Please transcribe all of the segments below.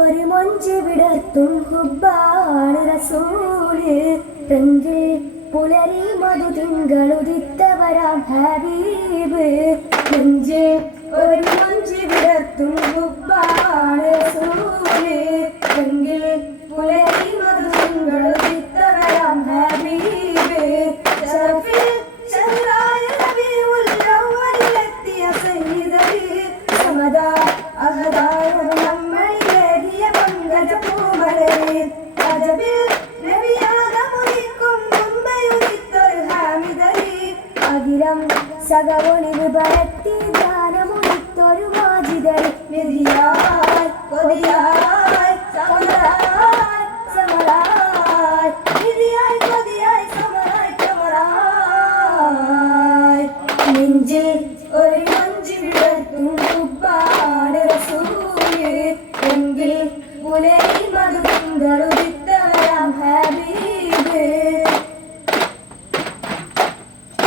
ഒരു മൊഞ്ച് വിടർത്തും ഹുബാണ് റസൂൽ. തെങ്കിൽ പുലരി മധു തിങ്കളുദിത്തവരാം ഹബീബ്. നെഞ്ചിൽ ഒരു മൊഞ്ച് വിടർത്തും ഹുബാണ് റസൂൽ. തെങ്കിൽ പുലരി മധു തിങ്കളുദിത്തവരാം ഹബീബ് ഷഫീ സമദാ അഹദായ അഖിലം സകവണിന് പരത്തി ധ്യാനമുദിത്തൊരു മാജിദലി നിധിയായി കൊതിയായി സമരായി സമരായി നിധിയായി കൊതിയായി സമരായി സമരായി ഒരു മഞ്ചി വിടർത്തും ഉപ്പാട് റസൂൽ. എങ്കിൽ പുലരി മധുരങ്ങളുദിത്തവരാം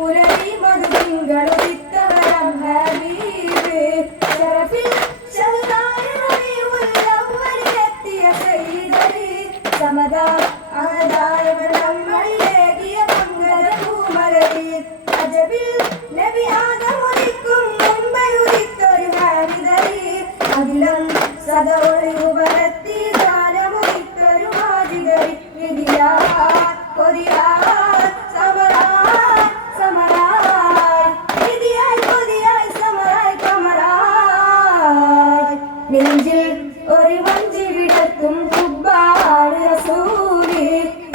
പുലരി മധുതിങ്കളുദിത്തവരം ഹബീബ് ശരഫിൽ ശഹദായ റബീഉൽ അവ്വലിലെത്തിയ സയ്യിദലി സമദാ അഹദായവർ നമ്മളിലേകിയ പങ്കജ പൂമലരി അജബിൽ നബി ആദമുദിക്കും മുൻപയുദിത്തൊരു ഹാരിദലി അഖിലം സദ ഒഴിവുപര നെഞ്ചിൽ ഒരു വഞ്ചിവിടത്തും കുബ്ബാട് റസൂലി.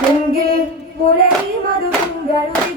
എങ്കിൽ പുലരി മധുരങ്ങളും